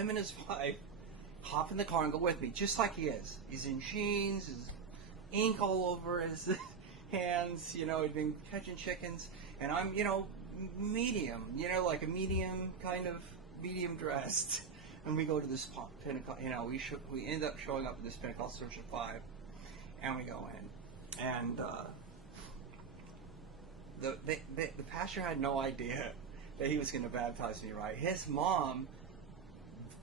him and his wife hop in the car and go with me, just like he is. He's in jeans, his ink all over his hands, you know, he'd been catching chickens, and I'm, you know, medium, you know, like a medium, kind of medium dressed. And we go to this Pentecostal, you know, we end up showing up at this Pentecostal church at 5, and we go in, and the pastor had no idea that he was going to baptize me, right? His mom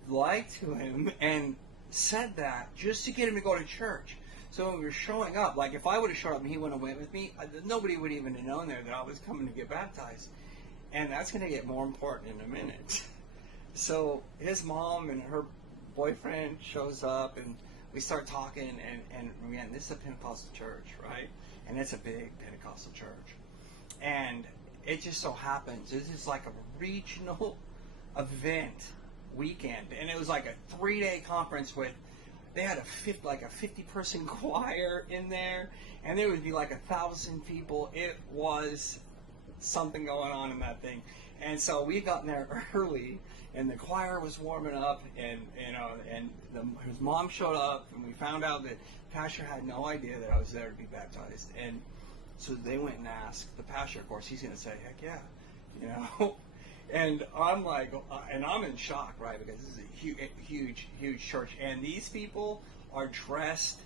lied to him and said that just to get him to go to church. So when we were showing up, like if I would have showed up and he wouldn't have went with me, nobody would even have known there that I was coming to get baptized. And that's going to get more important in a minute. So his mom and her boyfriend shows up, and we start talking, and again, this is a Pentecostal church, right? And it's a big Pentecostal church. And it just so happens, this is like a regional event weekend, and it was like a 3-day conference with, they had a 50-person choir in there, and there would be like 1,000 people. It was something going on in that thing. And so we got in there early, and the choir was warming up, and you know, and his mom showed up, and we found out that pastor had no idea that I was there to be baptized. And so they went and asked the pastor. Of course, he's going to say, "Heck yeah," you know. And I'm like, and I'm in shock, right? Because this is a huge church, and these people are dressed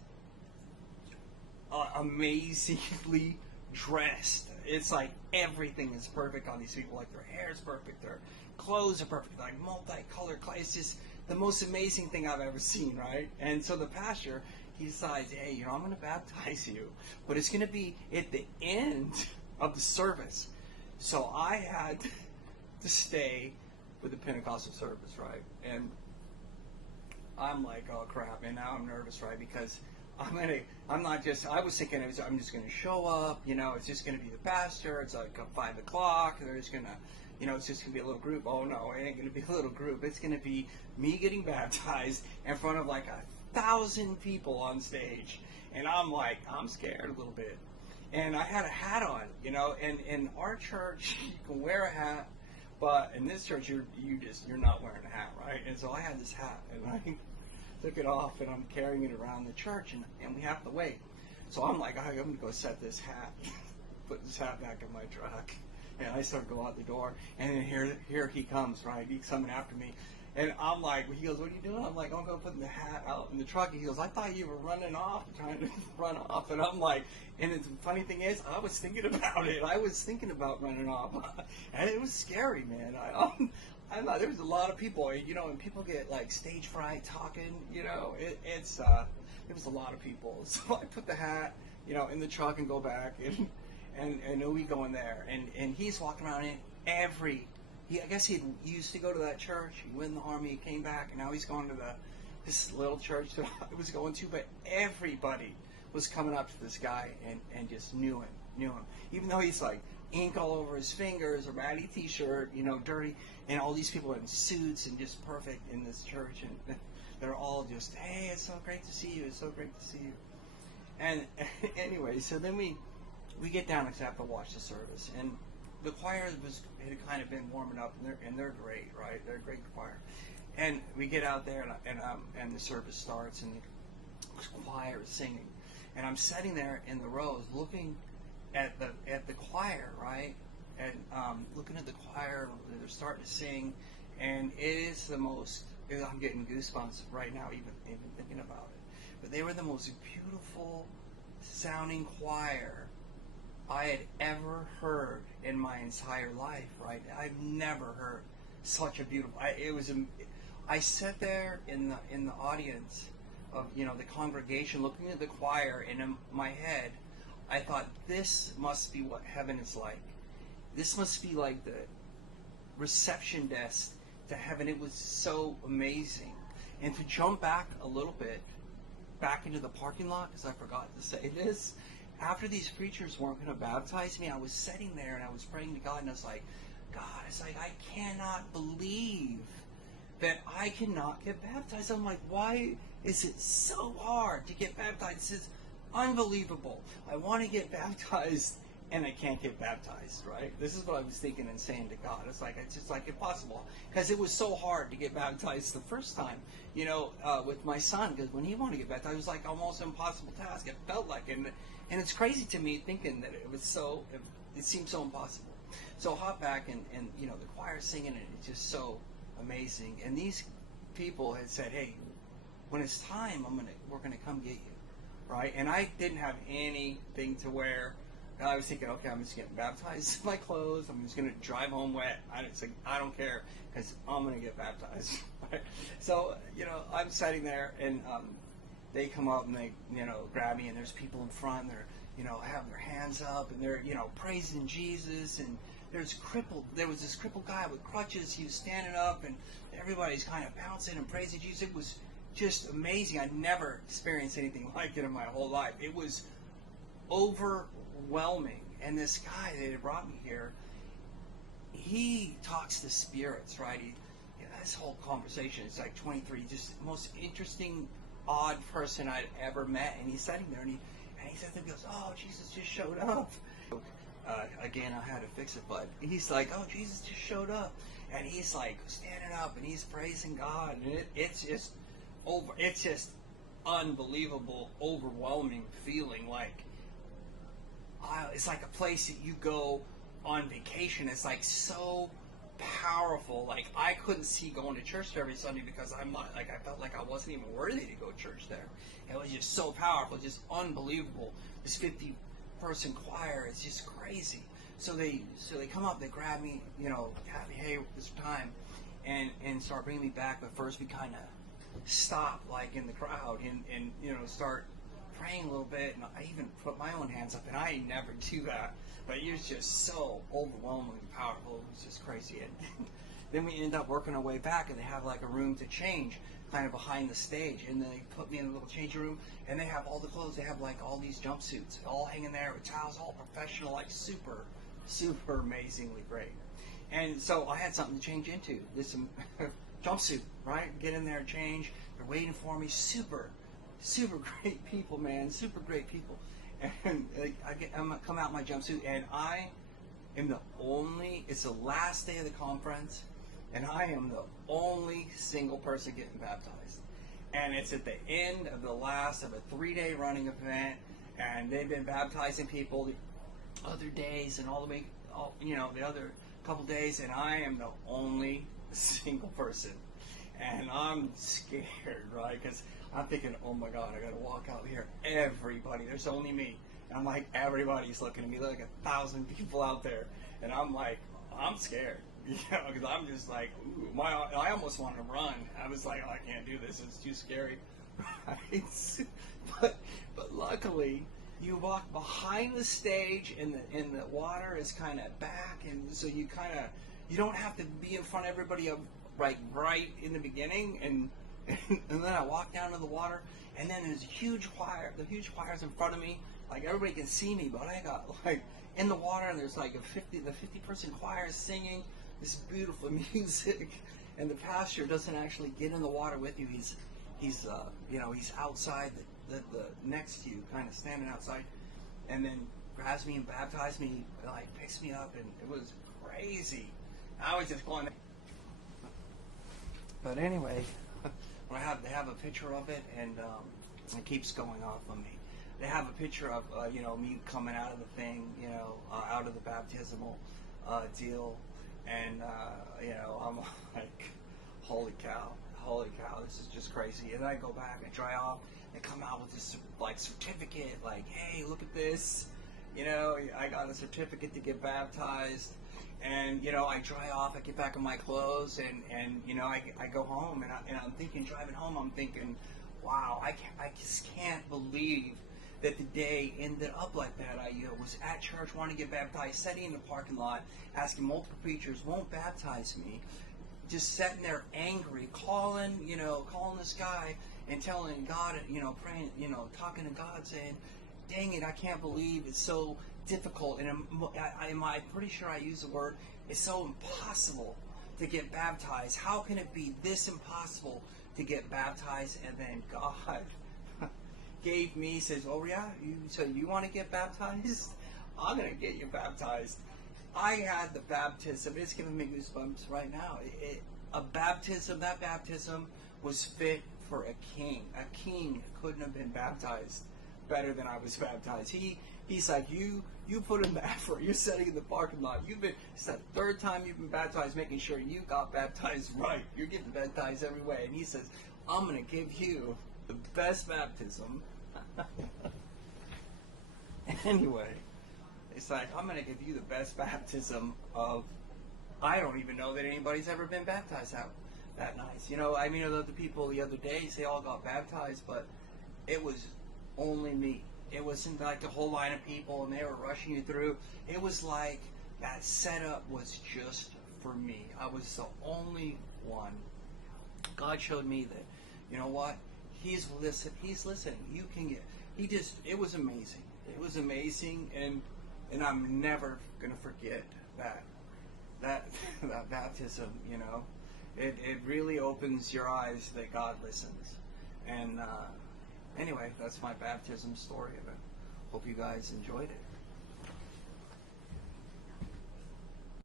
amazingly dressed. It's like everything is perfect on these people. Like their hair is perfect, their clothes are perfect, like multicolored clothes. It's just the most amazing thing I've ever seen, right? And so the pastor, he decides, hey, you know, I'm going to baptize you, but it's going to be at the end of the service. So I had to stay with the Pentecostal service, right? And I'm like, oh crap, and now I'm nervous, right? Because I was thinking I'm just going to show up, you know, it's just going to be the pastor, it's like 5 o'clock, there's going to, you know, it's just going to be a little group. Oh no, it ain't going to be a little group, it's going to be me getting baptized in front of like 1,000 people on stage. And I'm like, I'm scared a little bit. And I had a hat on, you know, and in our church, you can wear a hat, but in this church, you're not wearing a hat, right? And so I had this hat, and I took it off, and I'm carrying it around the church, and we have to wait. So I'm like, I'm going to go set this hat, put this hat back in my truck, and I start to go out the door, and then here he comes, right? He's coming after me, and I'm like, he goes, what are you doing? I'm like, I'm going to put the hat out in the truck. He goes, I thought you were running off, trying to run off, and I'm like, and the funny thing is, I was thinking about it. I was thinking about running off, and it was scary, man. I thought there was a lot of people, you know, and people get like stage fright talking, you know, there was a lot of people. So I put the hat, you know, in the truck and go back, and we go in there, and he's walking around in I guess he used to go to that church, he went in the army, he came back, and now he's going to this little church that I was going to, but everybody was coming up to this guy and just knew him, even though he's like ink all over his fingers, a ratty t-shirt, you know, dirty, and all these people are in suits and just perfect in this church, and they're all just, hey, it's so great to see you, it's so great to see you. And anyway, so then we get down because I have to watch the service, and the choir had kind of been warming up, and they're great, right? They're a great choir. And we get out there, and the service starts, and the choir is singing, and I'm sitting there in the rows looking at the choir, right? And looking at the choir, they're starting to sing, and it is the most, I'm getting goosebumps right now even thinking about it. But they were the most beautiful sounding choir I had ever heard in my entire life, right? I've never heard such a beautiful, I sat there in the audience of, you know, the congregation looking at the choir, and in my head, I thought, this must be what heaven is like. This must be like the reception desk to heaven. It was so amazing. And to jump back a little bit, back into the parking lot, because I forgot to say this, after these preachers weren't going to baptize me, I was sitting there and I was praying to God, and I was like, God, I cannot believe that I cannot get baptized. I'm like, why is it so hard to get baptized? This is unbelievable. I want to get baptized and I can't get baptized, right? This is what I was thinking and saying to God. It's just like impossible, because it was so hard to get baptized the first time, with my son, because when he wanted to get baptized, it was like almost an impossible task. It felt like it, and it's crazy to me thinking that it seemed so impossible. So I hop back and the choir's singing, and it's just so amazing. And these people had said, hey, when it's time, we're gonna come get you, right? And I didn't have anything to wear. I was thinking, okay, I'm just getting baptized in my clothes. I'm just going to drive home wet. I don't care, because I'm going to get baptized. So, I'm sitting there, and they come up and they, grab me, and there's people in front. They're, have their hands up, and they're, praising Jesus. And there was this crippled guy with crutches. He was standing up, and everybody's kind of bouncing and praising Jesus. It was just amazing. I never experienced anything like it in my whole life. It was overwhelming. And this guy that had brought me here, he talks to spirits, right? This whole conversation is like 23, just the most interesting, odd person I'd ever met. And he's sitting there, and he says, he goes, oh, Jesus just showed up. Again, I had to fix it, but he's like, oh, Jesus just showed up. And he's like standing up, and he's praising God. And it's just unbelievable, overwhelming feeling. Like, it's like a place that you go on vacation. It's like so powerful. Like, I couldn't see going to church every Sunday, because I felt like I wasn't even worthy to go to church there. It was just so powerful, just unbelievable. This 50-person choir is just crazy. So they come up, they grab me, tap me, hey, it's time, and start bringing me back. But first we kind of stop, like, in the crowd, and start praying a little bit. And I even put my own hands up, and I never do that. But it was just so overwhelmingly powerful. It was just crazy. And then we end up working our way back, and they have like a room to change, kind of behind the stage. And then they put me in a little changing room, and they have all the clothes. They have like all these jumpsuits all hanging there with towels, all professional, like super, super amazingly great. And so I had something to change into, this jumpsuit, right? Get in there, change. They're waiting for me. Super, super great people, man. Super great people. And I'm come out in my jumpsuit, and I am the only, it's the last day of the conference, and I am the only single person getting baptized. And it's at the end of the last of a 3-day running event, and they've been baptizing people the other days and all the way, the other couple days, and I am the only single person. And I'm scared, right? Because I'm thinking, oh my God, I got to walk out here. Everybody, there's only me. And I'm like, everybody's looking at me, like 1,000 people out there. And I'm like, I'm scared, because I'm just like, ooh, I almost want to run. I was like, oh, I can't do this. It's too scary. Right? But luckily, you walk behind the stage, and the water is kind of back, and so you don't have to be in front of everybody right in the beginning, and then I walk down to the water, and then there's a huge choir. The huge choir's in front of me, like everybody can see me, but I got like in the water, and there's like the 50-person choir is singing this beautiful music, and the pastor doesn't actually get in the water with you. He's outside the next to you, kind of standing outside, and then grabs me and baptized me, like picks me up, and it was crazy. I was just going. But anyway, they have a picture of it, and it keeps going off on me. They have a picture of me coming out of the thing, out of the baptismal deal, and I'm like, holy cow, this is just crazy. And I go back and dry off. They come out with this like certificate, like, hey, look at this, I got a certificate to get baptized. And I dry off, I get back in my clothes, and I go home, and I'm thinking, driving home, I'm thinking, wow, I just can't believe that the day ended up like that. I was at church, wanting to get baptized, sitting in the parking lot, asking multiple preachers, won't baptize me, just sitting there angry, calling this guy and telling God, praying, talking to God, saying, dang it, I can't believe it's so difficult, and I'm pretty sure I used the word, it's so impossible to get baptized. How can it be this impossible to get baptized? And then God gave me, says, oh yeah, so you want to get baptized? I'm going to get you baptized. I had the baptism. It's giving me goosebumps right now. That baptism was fit for a king. A king couldn't have been baptized better than I was baptized. He's like, you put in the effort. You're sitting in the parking lot. It's the third time you've been baptized, making sure you got baptized right. You're getting baptized every way. And he says, I'm going to give you the best baptism. Anyway, it's like, I'm going to give you the best baptism of, I don't even know that anybody's ever been baptized out that nice. You know, I mean, the people the other days, they all got baptized, but it was only me. It wasn't like a whole line of people and they were rushing you through. It was like that setup was just for me. I was the only one. God showed me that, you know what? He's listening. You can get, it was amazing. It was amazing, and I'm never going to forget that baptism, you know. It really opens your eyes that God listens. And anyway, that's my baptism story of it. Hope you guys enjoyed it.